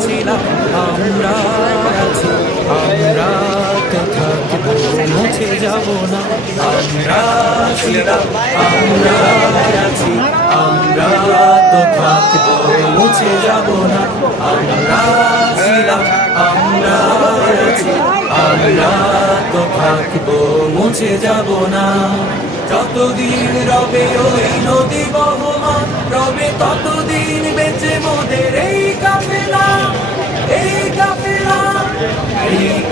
ছিলাম, আমরা আছি মুছে যাব না? আমরা আমরা তো থাকব মুছে না? আমরা আমরা তো মুছে যাব না? যতদিন রবে ওই নদী বহমান, রবে ততদিন বেঁচে মোদের এই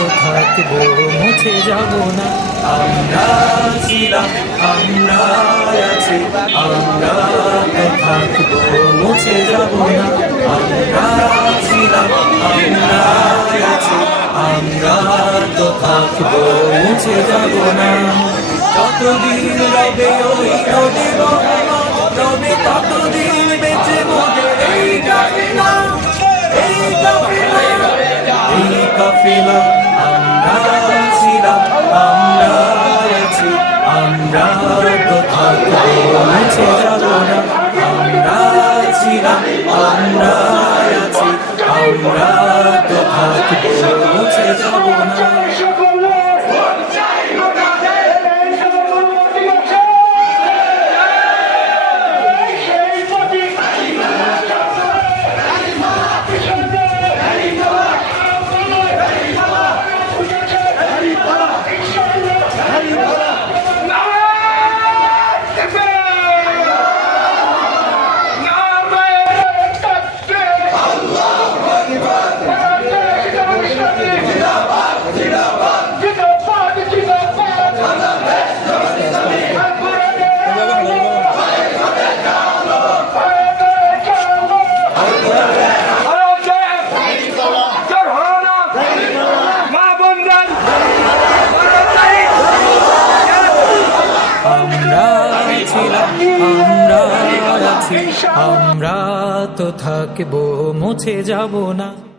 তো থাকব, মুছে যাব না। আমরা ছিলাম আমরা আছি। আমরা তো থাকব, মুছে যাব না। আমরা ছিলাম আমরা আছি। আমরা তো থাকব, মুছে যাব না। যতদিন রবে ওই নদী রবে ততদিন বেঁচে কাফেলা আমরা ছিলাম আমরা আছি আমরা তো থাকব মুছে যাব না আমরা যাব না। আমরা তো থাকব মুছে যাব না।